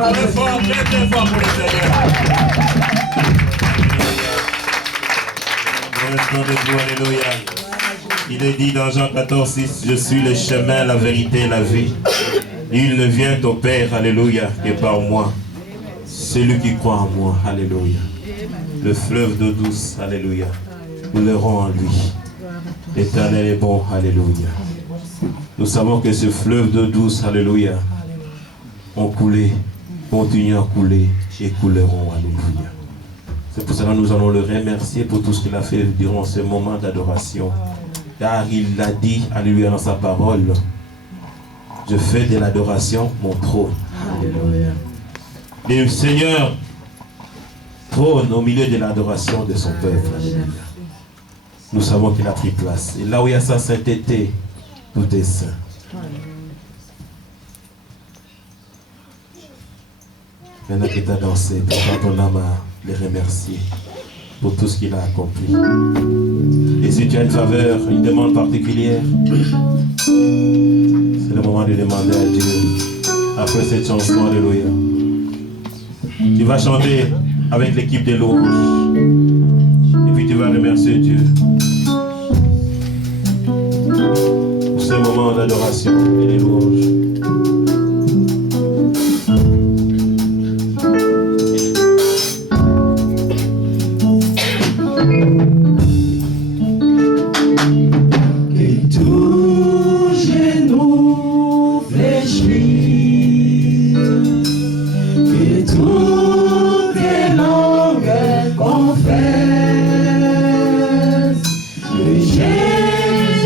Très fort, très fort pour le Seigneur. Alléluia. Il est dit dans Jean 14:6, je suis le chemin, la vérité et la vie. Il ne vient au Père, alléluia, que par moi. Celui qui croit en moi, alléluia. Le fleuve d'eau douce, alléluia. Couleront en lui. L'Éternel est bon, alléluia. Nous savons que ce fleuve d'eau douce, alléluia, ont coulé, continuent à couler et couleront, alléluia. C'est pour cela que nous allons le remercier pour tout ce qu'il a fait durant ce moment d'adoration. Car il l'a dit, alléluia, dans sa parole. Je fais de l'adoration mon trône. Alléluia. Le Seigneur trône au milieu de l'adoration de son peuple. Alléluia. Nous savons qu'il a pris place. Et là où il y a sa sainteté, tout est saint. Maintenant que tu as dansé, prends ton âme à les remercier pour tout ce qu'il a accompli. Et si tu as une faveur, une demande particulière, c'est le moment de demander à Dieu. Après cette chanson, alléluia. Tu vas chanter avec l'équipe de louanges. Et puis tu vas remercier Dieu pour ce moment d'adoration et de louanges.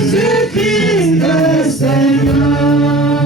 Jésus-Christ est Seigneur.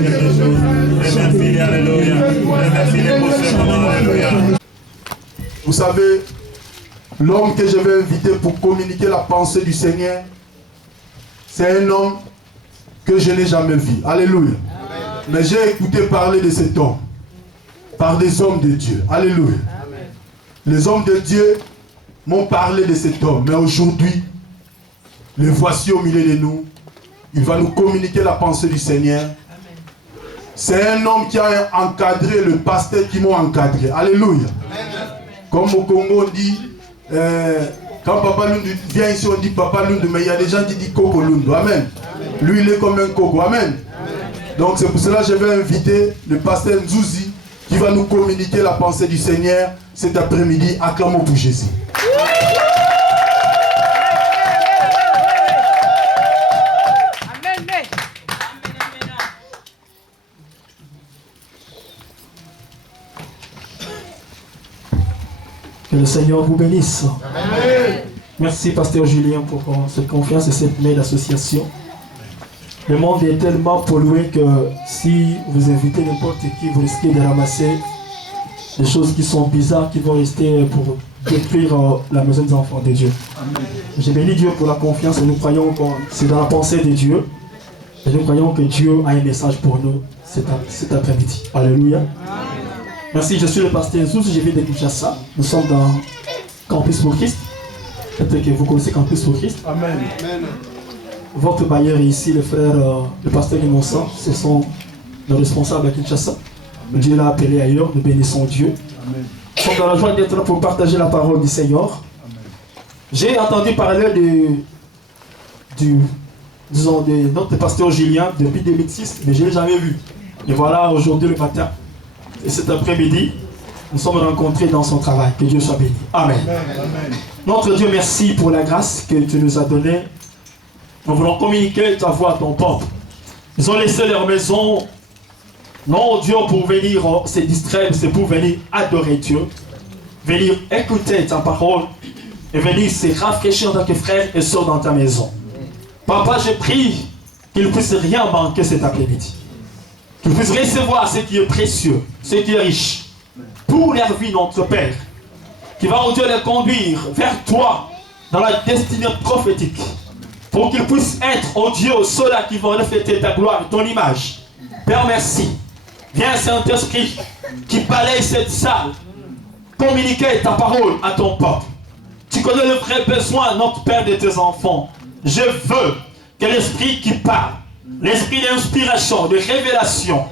quelque chose. Remercie-les, alléluia. Remercie-les pour ce moment, alléluia. Vous savez, l'homme que je vais inviter pour communiquer la pensée du Seigneur, c'est un homme que je n'ai jamais vu. Alléluia. Mais j'ai écouté parler de cet homme par des hommes de Dieu. Alléluia. Les hommes de Dieu m'ont parlé de cet homme. Mais aujourd'hui, le voici au milieu de nous. Il va nous communiquer la pensée du Seigneur. C'est un homme qui a encadré le pasteur qui m'a encadré. Alléluia. Comme au Congo on dit, quand Papa Lundu vient ici, on dit Papa Lundu, mais il y a des gens qui disent Coco Lundu. Amen. Lui, il est comme un coco. Amen. Donc c'est pour cela que je vais inviter le pasteur Nzouzi qui va nous communiquer la pensée du Seigneur cet après-midi. Acclamons pour Jésus. Que le Seigneur vous bénisse. Amen. Merci Pasteur Julien pour cette confiance et cette main d'association. Le monde est tellement pollué que si vous invitez n'importe qui, vous risquez de ramasser des choses qui sont bizarres, qui vont rester pour détruire la maison des enfants de Dieu. J'ai béni Dieu pour la confiance et nous croyons que c'est dans la pensée de Dieu. Et nous croyons que Dieu a un message pour nous cet après-midi. Alléluia. Merci, je suis le pasteur Zouz, je viens de Kinshasa. Nous sommes dans Campus pour Christ. Peut-être que vous connaissez Campus pour Christ. Amen. Votre bailleur ici, le frère, le pasteur Innocent, ce sont nos responsables à Kinshasa. Dieu l'a appelé ailleurs, nous bénissons Dieu. Amen. Nous sommes dans la joie d'être là pour partager la parole du Seigneur. J'ai entendu parler de notre pasteur Julien depuis 2006, mais je ne l'ai jamais vu. Et voilà, aujourd'hui le matin, et cet après-midi, nous sommes rencontrés dans son travail. Que Dieu soit béni. Amen. Amen. Notre Dieu, merci pour la grâce que tu nous as donnée. Nous voulons communiquer ta voix à ton peuple. Ils ont laissé leur maison, non Dieu, pour venir se distraire, c'est pour venir adorer Dieu, venir écouter ta parole et venir se rafraîchir en tant que frère et soeur dans ta maison. Papa, je prie qu'il ne puisse rien manquer cet après-midi. Qu'ils puissent recevoir ce qui est précieux, ce qui est riche, pour leur vie, notre Père, qui va, oh Dieu, les conduire vers toi dans la destinée prophétique, pour qu'ils puissent être, oh Dieu, ceux-là qui vont refléter ta gloire, ton image. Père, merci. Viens, Saint-Esprit, qui balaye cette salle, communiquer ta parole à ton peuple. Tu connais le vrai besoin, notre Père, de tes enfants. Je veux que l'Esprit qui parle, l'esprit d'inspiration, de révélation,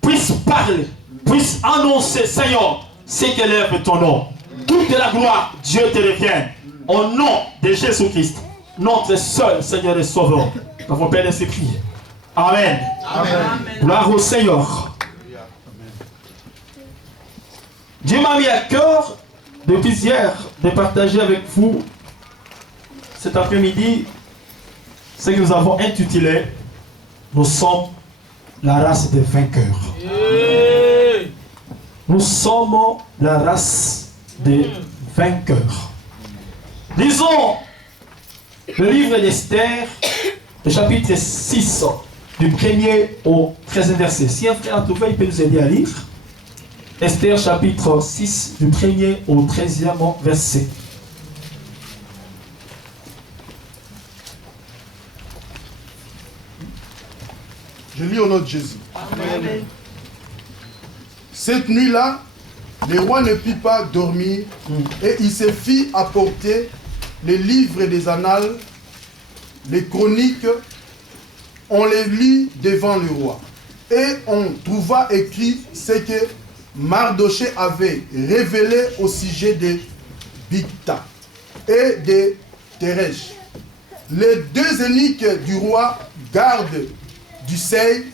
puisse parler, puisse annoncer, Seigneur, ce que lève ton nom. Toute la gloire, Dieu te revienne. Au nom de Jésus-Christ, notre seul Seigneur et Sauveur. Nous avons Père ainsi prié. Amen. Amen. Gloire au Seigneur. Dieu m'a mis à cœur, depuis hier, de partager avec vous, cet après-midi, ce que nous avons intitulé nous sommes la race des vainqueurs. Nous sommes la race des vainqueurs. Lisons le livre d'Esther, le chapitre 6, du 1er au 13e verset. Si un frère a trouvé, il peut nous aider à lire. Esther, chapitre 6, du 1er au 13e verset. Je lis au nom de Jésus. Amen. Cette nuit-là, le roi ne put pas dormir et il se fit apporter les livres des annales, les chroniques. On les lit devant le roi. Et on trouva écrit ce que Mardoché avait révélé au sujet de Bigtha et de Teresh. Les deux eunuques du roi, gardes du seuil,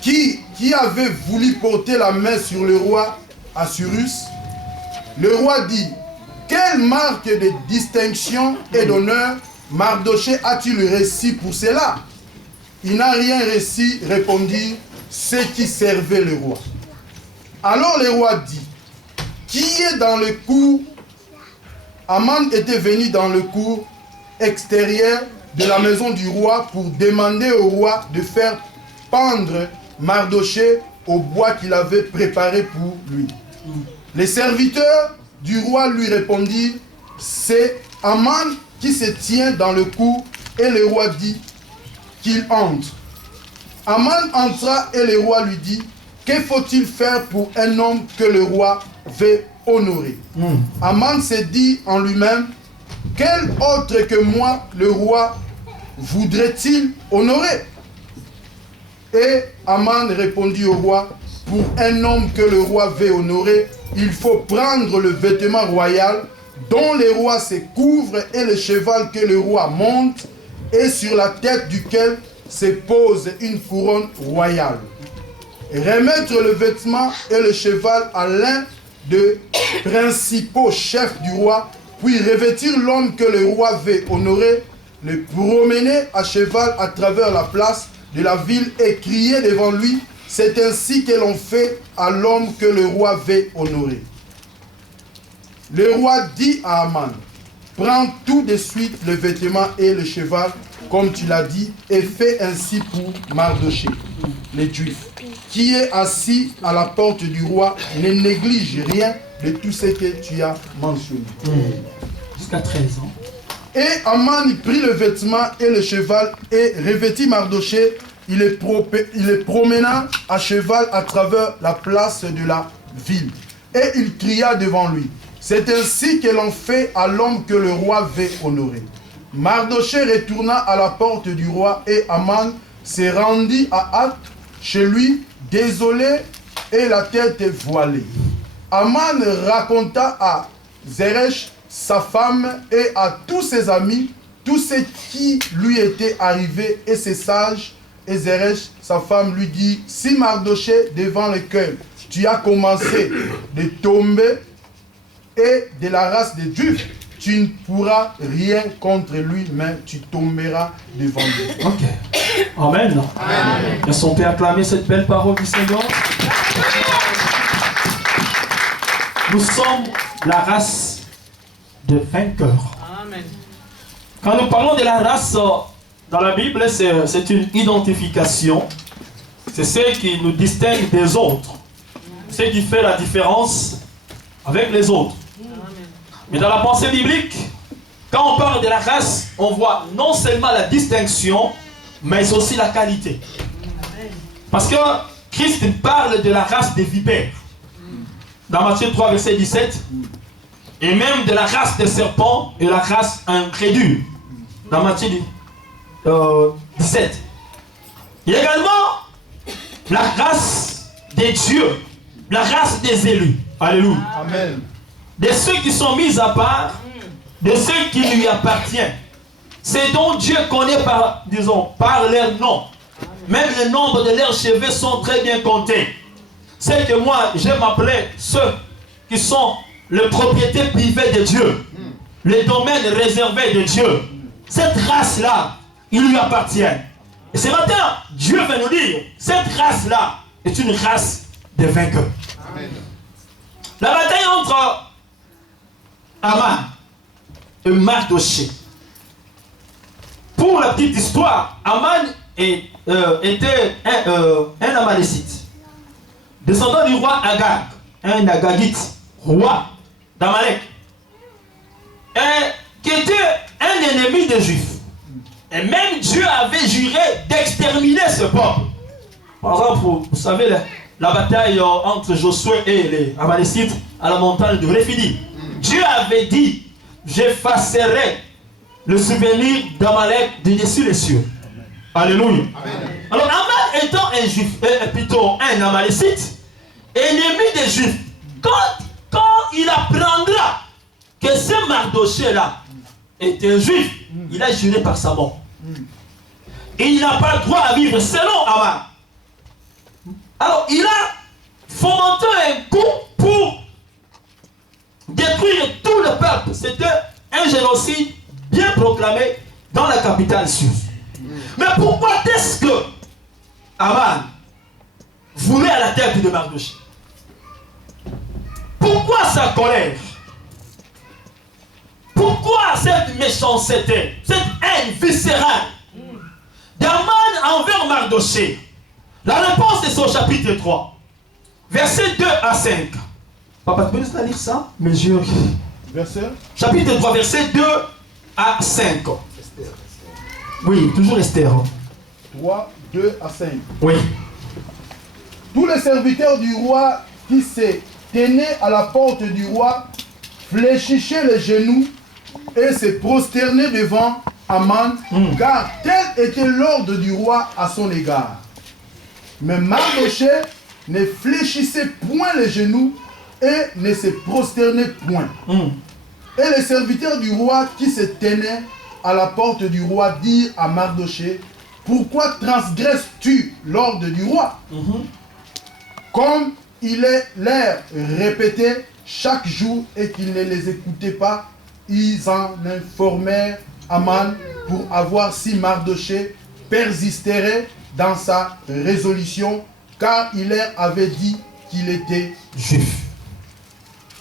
qui avait voulu porter la main sur le roi Assuérus. Le roi dit: quelle marque de distinction et d'honneur Mardoché a-t-il reçu pour cela? Il n'a rien reçu, répondit ceux qui servaient le roi. Alors le roi dit: qui est dans le cour? Aman était venu dans le cour extérieur de la maison du roi pour demander au roi de faire pendre Mardoché au bois qu'il avait préparé pour lui. Les serviteurs du roi lui répondirent, c'est Aman qui se tient dans le cour, et le roi dit qu'il entre. Aman entra et le roi lui dit, que faut-il faire pour un homme que le roi veut honorer? Aman s'est dit en lui-même, quel autre que moi le roi voudrait-il honorer? Et Aman répondit au roi, pour un homme que le roi veut honorer, il faut prendre le vêtement royal dont le roi se couvre et le cheval que le roi monte et sur la tête duquel se pose une couronne royale. Remettre le vêtement et le cheval à l'un des principaux chefs du roi, puis revêtir l'homme que le roi veut honorer, le promener à cheval à travers la place de la ville et crier devant lui, c'est ainsi que l'on fait à l'homme que le roi veut honorer. Le roi dit à Aman, prends tout de suite le vêtement et le cheval, comme tu l'as dit, et fais ainsi pour Mardoché, les Juifs, qui est assis à la porte du roi, ne néglige rien de tout ce que tu as mentionné. Jusqu'à 13 ans. Et Aman prit le vêtement et le cheval et revêtit Mardoché. Il les promena à cheval à travers la place de la ville. Et il cria devant lui. C'est ainsi que l'on fait à l'homme que le roi veut honorer. Mardoché retourna à la porte du roi et Aman se rendit à hâte chez lui, désolé et la tête voilée. Aman raconta à Zeresh, sa femme, et à tous ses amis, tout ce qui lui était arrivé, et ses sages. Et Zeresh, sa femme, lui dit, si Mardoché, devant lequel tu as commencé de tomber, et de la race des Juifs, tu ne pourras rien contre lui, mais tu tomberas devant lui. Ok. Amen. Amen. Est-ce qu'on peut acclamer cette belle parole du Seigneur? Nous sommes la race de vainqueurs. Amen. Quand nous parlons de la race dans la Bible, c'est une identification. C'est ce qui nous distingue des autres. Ce qui fait la différence avec les autres. Mais dans la pensée biblique, quand on parle de la race, on voit non seulement la distinction, mais aussi la qualité. Parce que Christ parle de la race des vipères. Dans Matthieu 3, verset 17. Et même de la race des serpents et la race incrédule. Dans Matthieu 17. Il y a également la race des dieux, la race des élus. Alléluia. Amen. De ceux qui sont mis à part, de ceux qui lui appartiennent. C'est dont Dieu connaît par, disons, par leur nom. Même le nombre de leurs cheveux sont très bien comptés. C'est que moi, je m'appelais ceux qui sont les propriétés privées de Dieu. Les domaines réservés de Dieu. Cette race-là, il lui appartient. Et ce matin, Dieu veut nous dire, cette race-là est une race de vainqueurs. Amen. La bataille entre Aman et Mardoché. Pour la petite histoire, Aman était un Amalécite, descendant du roi Agag, un Agagite, roi d'Amalek, qui était un ennemi des Juifs. Et même Dieu avait juré d'exterminer ce peuple. Par exemple, vous savez, la bataille entre Josué et les Amalécites à la montagne de Réphidim. Dieu avait dit, j'effacerai le souvenir d'Amalek de dessus les cieux. Alléluia. Amen. Alors Aman étant un juif, plutôt un Amalécite, ennemi des Juifs, quand il apprendra que ce Mardoché-là est un juif, il a juré par sa mort. Et il n'a pas le droit à vivre selon Aman. Alors il a fomenté un coup pour détruire tout le peuple. C'était un génocide bien proclamé dans la capitale suisse. Mais pourquoi est-ce que Aman voulait à la tête de Mardoché? Pourquoi sa colère? Pourquoi cette méchanceté, cette haine viscérale d'Aman envers Mardoché? La réponse est au chapitre 3, versets 2 à 5. Papa, tu peux nous lire ça? Mesure. Verset Chapitre 3, versets 2 à 5. Oui, toujours Esther. 3, 2 à 5. Oui. Tous les serviteurs du roi qui se tenaient à la porte du roi fléchissaient les genoux et se prosternaient devant Aman, car tel était l'ordre du roi à son égard. Mais Mardochée ne fléchissait point les genoux et ne se prosternait point. Et les serviteurs du roi qui se tenaient à la porte du roi dirent à Mardochée: pourquoi transgresses-tu l'ordre du roi? Comme il est l'air répété chaque jour et qu'ils ne les écoutaient pas, ils en informèrent Aman pour avoir si Mardochée persisterait dans sa résolution, car il leur avait dit qu'il était juif.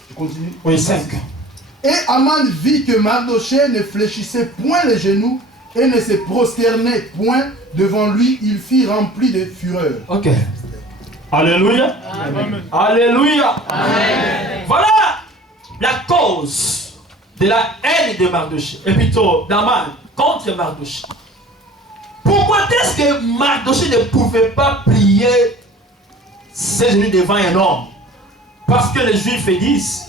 Je continue. Oui, 5. Et Aman vit que Mardochée ne fléchissait point les genoux et ne se prosternait point devant lui. Il fit rempli de fureur. Ok. Alléluia. Amen. Alléluia. Amen. Voilà la cause de la haine de Mardochée, et plutôt d'Aman contre Mardochée. Pourquoi est-ce que Mardochée ne pouvait pas plier ses genoux devant un homme? Parce que les Juifs disent: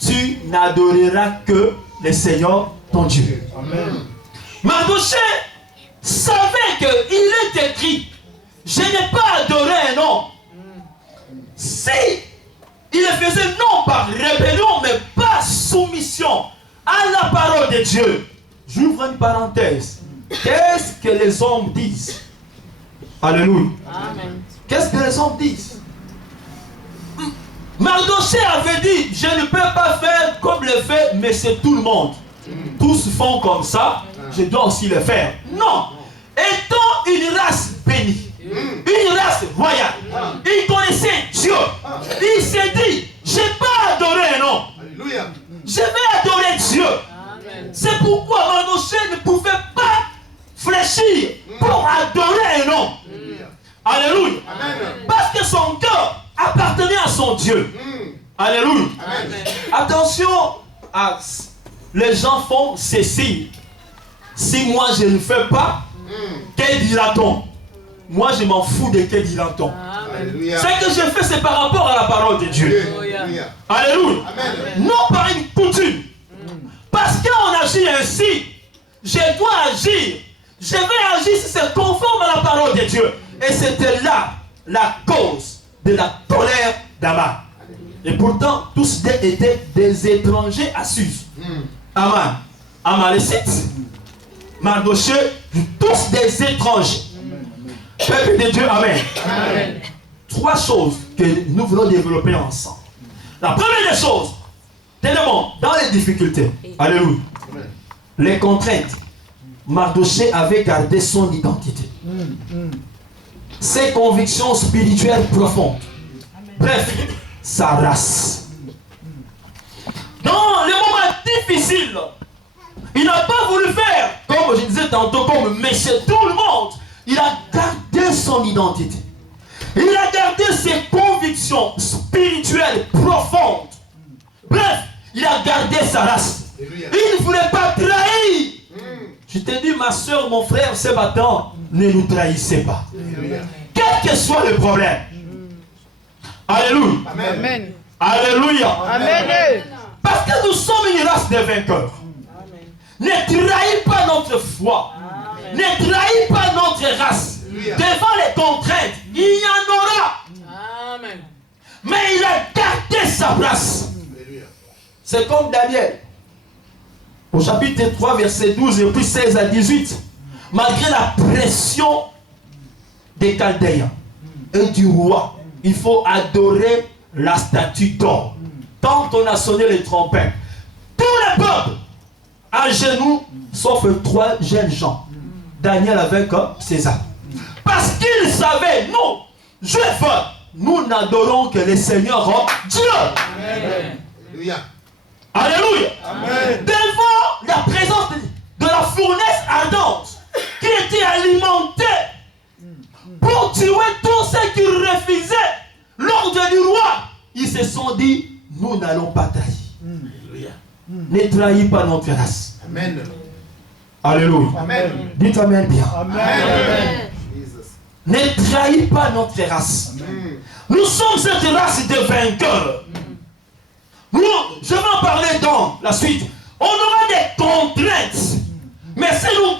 tu n'adoreras que le Seigneur ton Dieu. Amen. Mardochée savait qu'il est écrit: je n'ai pas adoré un homme. Si il le faisait non par rébellion, mais par soumission à la parole de Dieu. J'ouvre une parenthèse. Qu'est-ce que les hommes disent? Alléluia. Qu'est-ce que les hommes disent? Mardochée avait dit: je ne peux pas faire comme le fait, mais c'est tout le monde. Tous font comme ça, je dois aussi le faire. Non. Étant une race bénie, une race royale, il connaissait Dieu. Il s'est dit: je n'ai pas adoré un homme, je vais adorer Dieu. C'est pourquoi Mardochée ne pouvait pas fléchir pour adorer un homme. Alléluia. Parce que son cœur appartenait à son Dieu. Alléluia. Attention, les gens font ceci. Si moi je ne le fais pas, que dira-t-on? Moi je m'en fous de que dira-t-on. Ce que je fais, c'est par rapport à la parole de Dieu. Alléluia. Non par une coutume. Parce qu'on agit ainsi, je dois agir. Je vais agir si c'est conforme à la parole de Dieu. Et c'était là la cause de la colère d'Aman. Et pourtant, tous étaient des étrangers à Suse. Aman, Amalécites, Mardochée, tous des étrangers. Peuple de Dieu, amen. Amen. 3 choses que nous voulons développer ensemble. La première des choses, tellement dans les difficultés, alléluia, les contraintes, Mardochée avait gardé son identité, ses convictions spirituelles profondes, bref, sa race. Dans les moments difficiles, il n'a pas voulu faire, comme je disais tantôt, comme monsieur tout le monde. Il a gardé son identité. Il a gardé ses convictions spirituelles profondes. Bref, il a gardé sa race. Il ne voulait pas trahir. Je te dis, ma soeur, mon frère, ce matin, ne nous trahissez pas. Quel que soit le problème. Alléluia. Amen. Alléluia. Amen. Parce que nous sommes une race de vainqueurs. Ne trahis pas notre foi. Ne trahis pas notre race. Devant les contraintes, il y en aura. Amen. Mais il a gardé sa place. C'est comme Daniel. Au chapitre 3, verset 12 et puis 16 à 18. Malgré la pression des Chaldéens et du roi, il faut adorer la statue d'or. Quand on a sonné les trompettes, tout le peuple à genoux, sauf 3 jeunes gens. Daniel avec César. Parce qu'ils savaient, nous, Juifs, nous n'adorons que le Seigneur Dieu. Amen. Alléluia. Alléluia. Amen. Devant la présence de la fournaise ardente qui était alimentée pour pour tuer tous ceux qui refusaient l'ordre du roi. Ils se sont dit, nous n'allons pas trahir. Ne trahis pas notre race. Amen. Alléluia. Amen. Dites Amen bien. Amen. Ne trahis pas notre race. Nous sommes cette race de vainqueurs. Nous, je vais en parler dans la suite. On aura des contraintes. Mais si nous